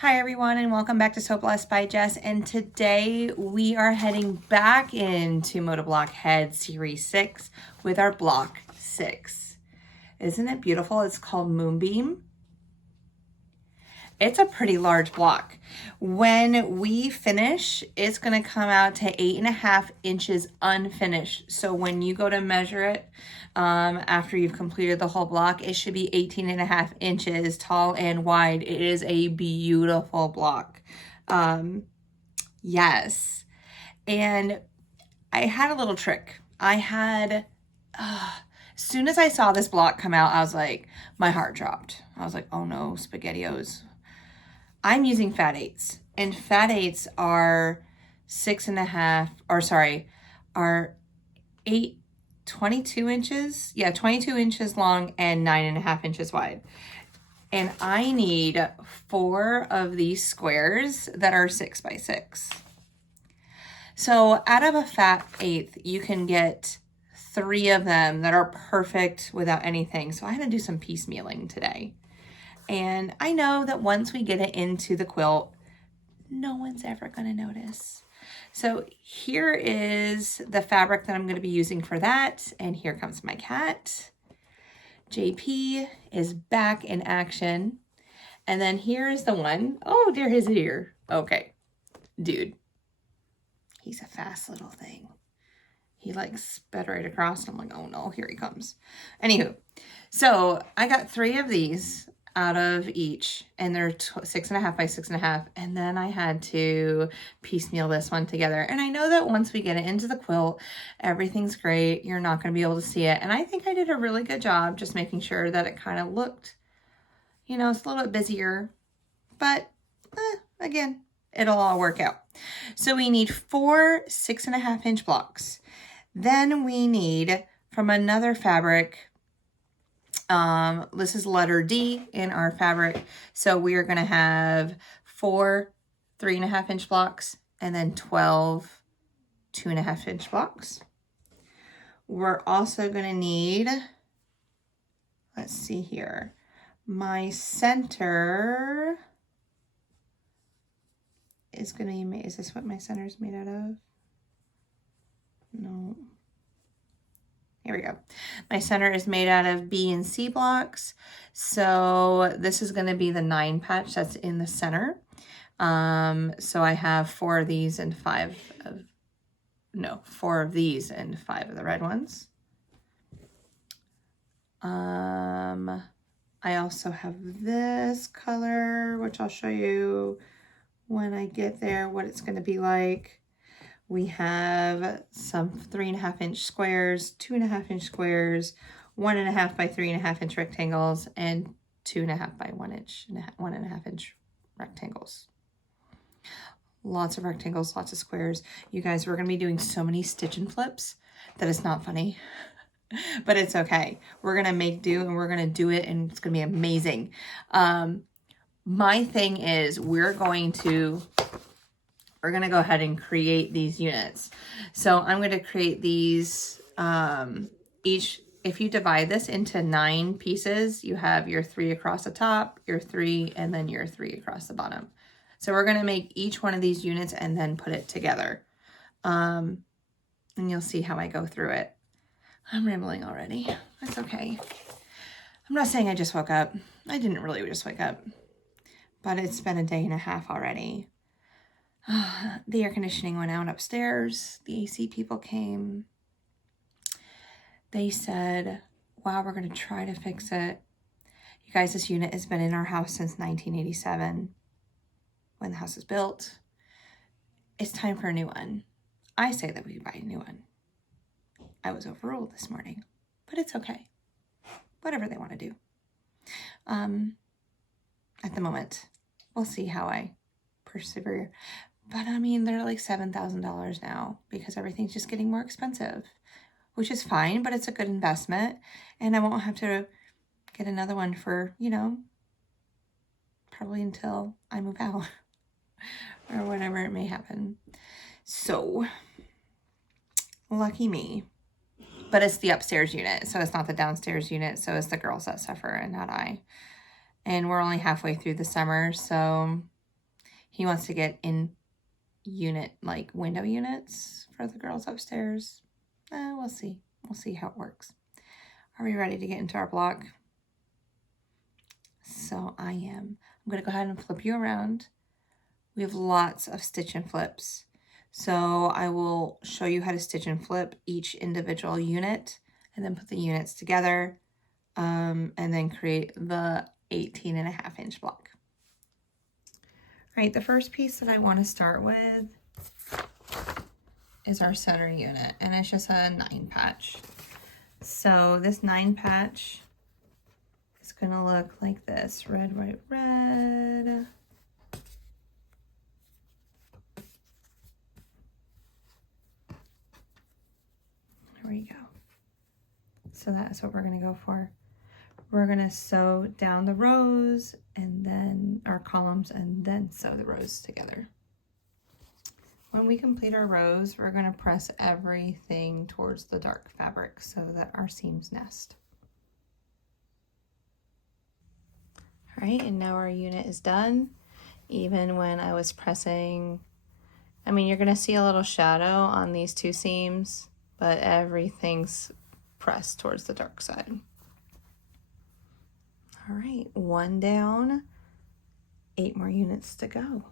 Hi everyone and welcome back to So Blessed by Jess, and today we are heading back into Moda Blockhead Series 6 with our Block 6. Isn't it beautiful? It's called Moonbeam. It's a pretty large block. When we finish, it's going to come out to 8.5 inches unfinished. So when you go to measure it after you've completed the whole block, it should be 18.5 inches tall and wide. It is a beautiful block. Yes. And I had a little trick. As soon as I saw this block come out, I was like, my heart dropped. I was like, oh no, SpaghettiOs. I'm using fat 8s, and fat 8s are 22 inches. Yeah, 22 inches long and 9.5 inches wide. And I need 4 of these squares that are 6 by 6. So out of a fat 8th, you can get 3 of them that are perfect without anything. So I had to do some piecemealing today. And I know that once we get it into the quilt, no one's ever going to notice. So here is the fabric that I'm going to be using for that. And here comes my cat. JP is back in action. And then here is the one. Oh, dear, his ear. Okay, dude. He's a fast little thing. He like sped right across. And I'm like, oh no, here he comes. Anywho, so I got 3 of these out of each, and they're 6.5 by 6.5, and then I had to piecemeal this one together. And I know that once we get it into the quilt, everything's great. You're not going to be able to see it, and I think I did a really good job just making sure that it kind of looked, you know, it's a little bit busier, but again, it'll all work out. So we need 4 6.5 inch blocks. Then we need from another fabric, this is letter D in our fabric. So we are going to have 4 3.5 inch blocks and then 12 2.5 inch blocks. We're also going to need, let's see here, my center is going to be made, is this what my center is made out of? No. Here we go. My center is made out of B and C blocks. So this is going to be the 9 patch that's in the center. So I have 4 of these and 4 of these and 5 of the red ones. I also have this color, which I'll show you when I get there what it's going to be like. We have some 3.5 inch squares, 2.5 inch squares, 1.5 by 3.5 inch rectangles, and 2.5 by 1.5 inch rectangles. Lots of rectangles, lots of squares. You guys, we're going to be doing so many stitch and flips that it's not funny, but it's okay. We're going to make do, and we're going to do it, and it's going to be amazing. My thing is we're going to go ahead and create these units. So I'm going to create these, if you divide this into 9 pieces, you have your 3 across the top, your 3, and then your 3 across the bottom. So we're going to make each one of these units and then put it together. And you'll see how I go through it. I'm rambling already. That's okay. I'm not saying I just woke up. I didn't really just wake up, but it's been a day and a half already. The air conditioning went out upstairs. The AC people came. They said, wow, we're going to try to fix it. You guys, this unit has been in our house since 1987 when the house was built. It's time for a new one. I say that we buy a new one. I was overruled this morning, but it's okay. Whatever they want to do. At the moment, we'll see how I persevere. But I mean, they're like $7,000 now because everything's just getting more expensive, which is fine, but it's a good investment. And I won't have to get another one for, you know, probably until I move out or whatever it may happen. So lucky me. But it's the upstairs unit, so it's not the downstairs unit. So it's the girls that suffer and not I. And we're only halfway through the summer, so He wants to get in unit, like window units for the girls upstairs. We'll see. We'll see how it works. Are we ready to get into our block? So I am. I'm going to go ahead and flip you around. We have lots of stitch and flips. So I will show you how to stitch and flip each individual unit and then put the units together and then create the 18.5-inch block. All right, the first piece that I want to start with is our center unit, and it's just a 9 patch. So this 9 patch is going to look like this: red, white, red. There we go. So that's what we're going to go for. We're going to sew down the rows and then our columns and then sew the rows together. When we complete our rows, we're going to press everything towards the dark fabric so that our seams nest. All right, and now our unit is done. Even when I was pressing, I mean, you're going to see a little shadow on these 2 seams, but everything's pressed towards the dark side. All right, 1 down, 8 more units to go.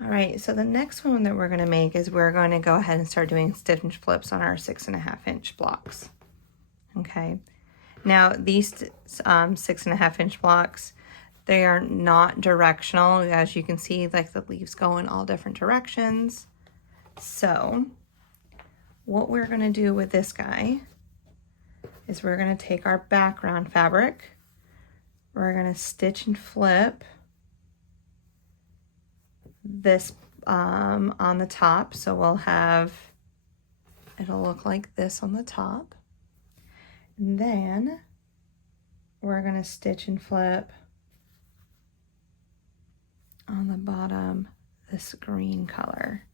All right, so the next one that we're going to make is we're going to go ahead and start doing stitch and flips on our 6.5-inch blocks. Okay, now these 6.5-inch blocks, they are not directional. As you can see, like the leaves go in all different directions. So what we're going to do with this guy is we're going to take our background fabric, we're going to stitch and flip this on the top. So we'll have, it'll look like this on the top. And then we're going to stitch and flip on the bottom this green color.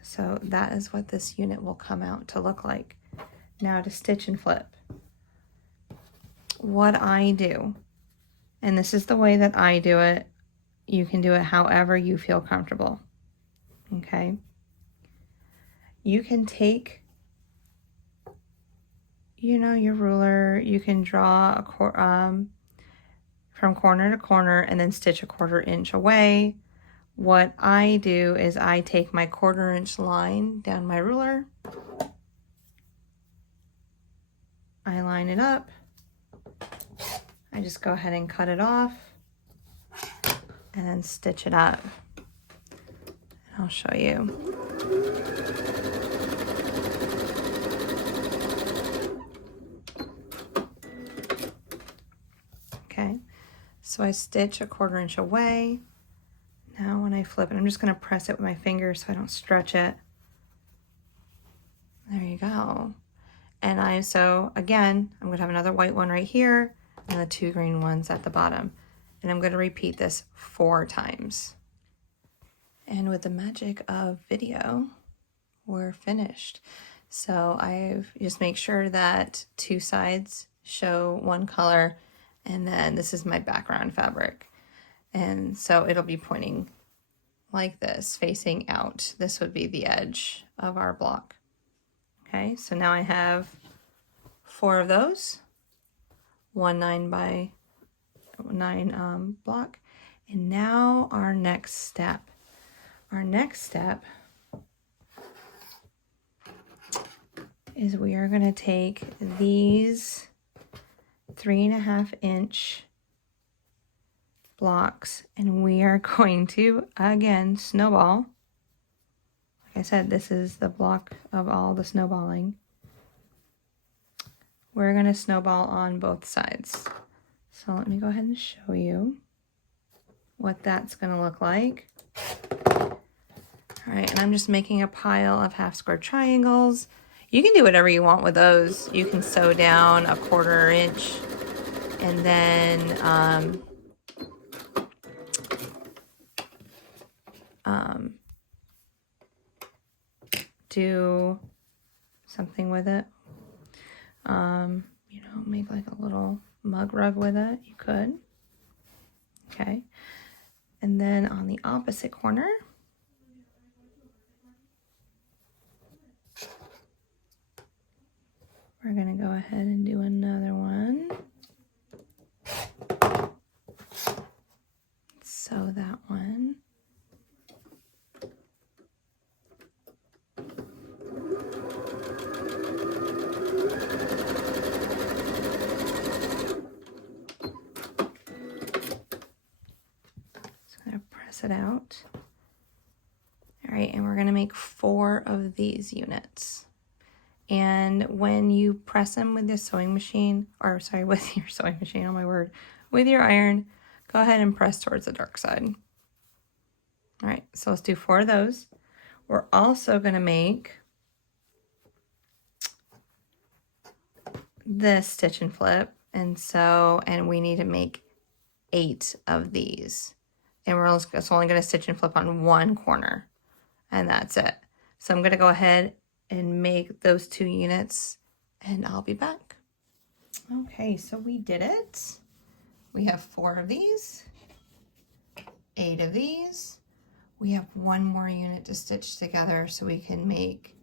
So that is what this unit will come out to look like. Now to stitch and flip, what I do, and this is the way that I do it, you can do it however you feel comfortable, okay? You can take, you know, your ruler, you can draw from corner to corner and then stitch a 1/4 inch away. What I do is I take my 1/4 inch line down my ruler, I line it up, I just go ahead and cut it off and then stitch it up. I'll show you. Okay, so I stitch a 1/4 inch away. Now when I flip it, I'm just going to press it with my fingers so I don't stretch it. There you go. And so again, I'm going to have another white one right here and the 2 green ones at the bottom. And I'm going to repeat this 4 times. And with the magic of video, we're finished. So I've just make sure that 2 sides show one color, and then this is my background fabric. And so it'll be pointing like this, facing out. This would be the edge of our block. Okay, so now I have 4 of those, 1 9 by 9 block. And now our next step. Our next step is we are going to take these 3.5 inch blocks and we are going to again snowball. Like I said, this is the block of all the snowballing. We're going to snowball on both sides. So let me go ahead and show you what that's going to look like. All right, and I'm just making a pile of 1/2 square triangles. You can do whatever you want with those. You can sew down a 1/4 inch and then do something with it. You know, make like a little mug rug with it. You could. Okay. And then on the opposite corner, we're going to go ahead and do another one. Sew that one. So I'm going to press it out. All right, and we're going to make 4 of these units. And when you press them with the sewing machine, or sorry, with your sewing machine, oh my word, with your iron, go ahead and press towards the dark side. All right, so let's do 4 of those. We're also going to make this stitch and flip, and we need to make 8 of these. And it's only going to stitch and flip on one corner, and that's it. So I'm going to go ahead and make those 2 units, and I'll be back. Okay, so we did it. We have 4 of these, 8 of these. We have 1 more unit to stitch together so we can make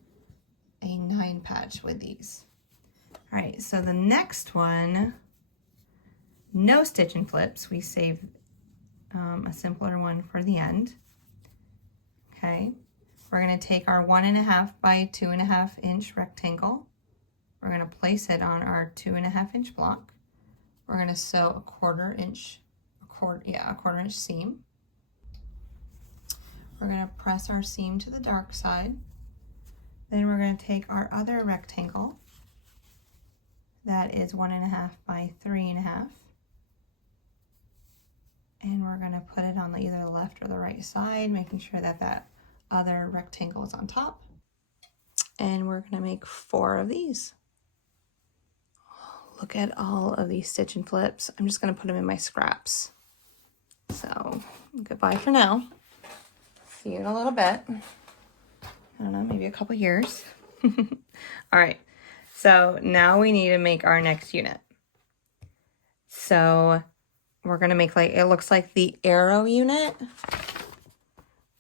a 9 patch with these. All right, so the next one, no stitch and flips. We save a simpler one for the end. Okay. We're going to take our 1.5 by 2.5 inch rectangle. We're going to place it on our 2.5 inch block. We're going to sew a quarter inch seam. We're going to press our seam to the dark side. Then we're going to take our other rectangle. That is 1.5 by 3.5. And we're going to put it on either the left or the right side, making sure that that other rectangle is on top. And we're going to make 4 of these. Look at all of these stitch and flips. I'm just going to put them in my scraps. So goodbye for now. See you in a little bit. I don't know, maybe a couple years. All right, so now we need to make our next unit. So we're going to make, like, it looks like the arrow unit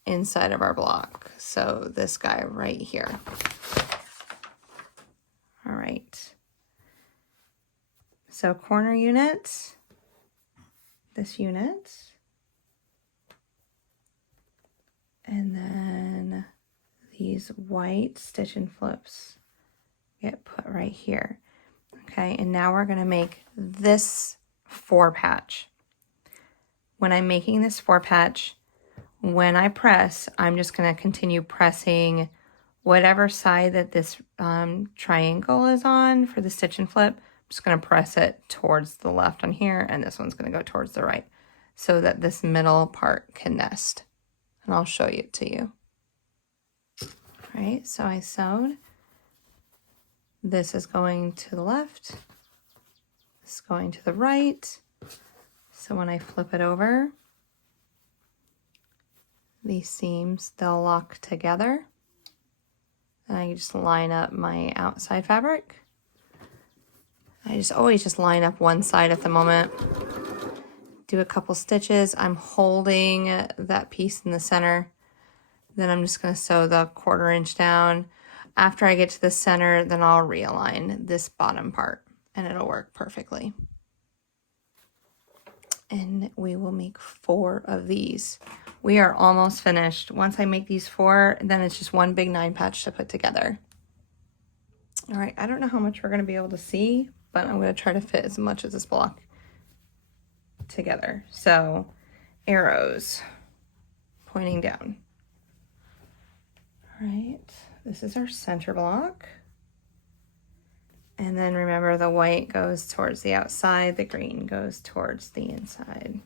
inside of our block. So this guy right here. All right. So corner unit, this unit, and then these white stitch and flips get put right here. Okay, and now we're going to make this 4 patch. When I'm making this 4 patch, when I press, I'm just going to continue pressing whatever side that this triangle is on for the stitch and flip. I'm just going to press it towards the left on here, and this one's going to go towards the right so that this middle part can nest. And I'll show it to you. All right, so I sewed. This is going to the left. This is going to the right. So when I flip it over, these seams, they'll lock together. And I just line up my outside fabric. I always just line up one side at the moment. Do a couple stitches. I'm holding that piece in the center. Then I'm just going to sew the 1/4 inch down. After I get to the center, then I'll realign this bottom part and it'll work perfectly. And we will make 4 of these. We are almost finished. Once I make these 4, then it's just one big 9 patch to put together. All right, I don't know how much we're going to be able to see, but I'm going to try to fit as much of this block together. So arrows pointing down. All right, this is our center block. And then remember, the white goes towards the outside, the green goes towards the inside.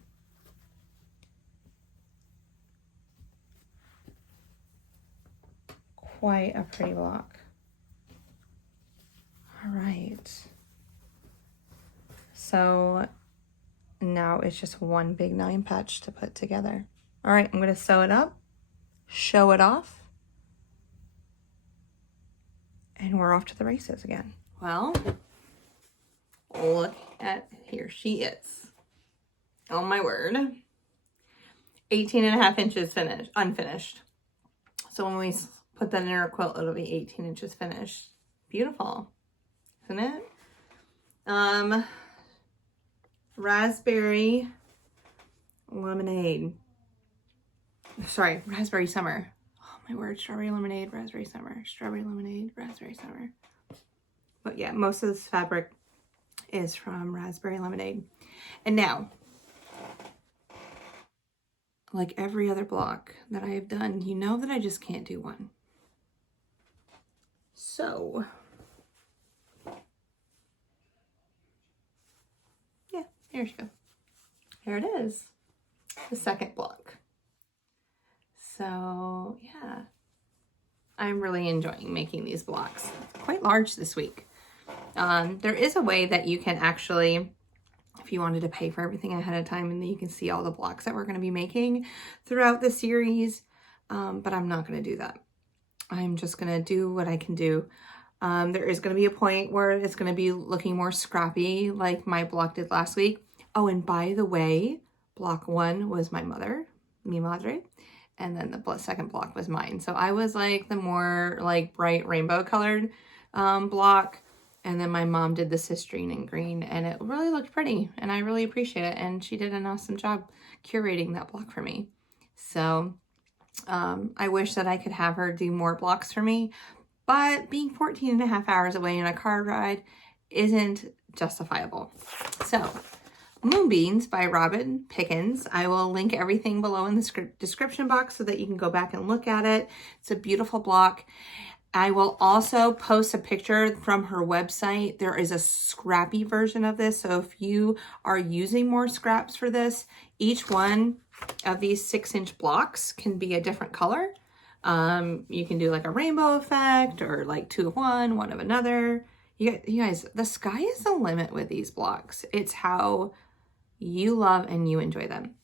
Quite a pretty block. All right. So now it's just one big 9 patch to put together. All right, I'm going to sew it up, show it off, and we're off to the races again. Well, look at, here she is. Oh my word. 18.5 inches finished, unfinished. So when we put that in our quilt, it'll be 18 inches finished. Beautiful, isn't it? Raspberry lemonade. Sorry, raspberry summer. Oh my word, strawberry lemonade, raspberry summer, strawberry lemonade, raspberry summer. But yeah, most of this fabric is from raspberry lemonade. And now, like every other block that I have done, you know that I just can't do one. So, yeah, here you go. Here it is, the second block. So, yeah, I'm really enjoying making these blocks. It's quite large this week. There is a way that you can actually, if you wanted to pay for everything ahead of time, and then you can see all the blocks that we're going to be making throughout the series, but I'm not going to do that. I'm just going to do what I can do. There is going to be a point where it's going to be looking more scrappy like my block did last week. Oh, and by the way, block 1 was my mother, mi madre, and then the second block was mine. So I was like the more like bright rainbow colored block, and then my mom did the cistrine and green, and it really looked pretty, and I really appreciate it, and she did an awesome job curating that block for me. So I wish that I could have her do more blocks for me, but being 14.5 hours away in a car ride isn't justifiable. So, Moonbeams by Robin Pickens. I will link everything below in the description box so that you can go back and look at it. It's a beautiful block. I will also post a picture from her website. There is a scrappy version of this. So if you are using more scraps for this, each one of these 6-inch blocks can be a different color. You can do like a rainbow effect, or like 2 of one, 1 of another. You guys, the sky is the limit with these blocks. It's how you love and you enjoy them.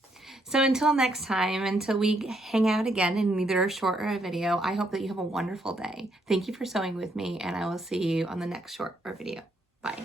So until next time, until we hang out again in either a short or a video, I hope that you have a wonderful day. Thank you for sewing with me, and I will see you on the next short or video. Bye.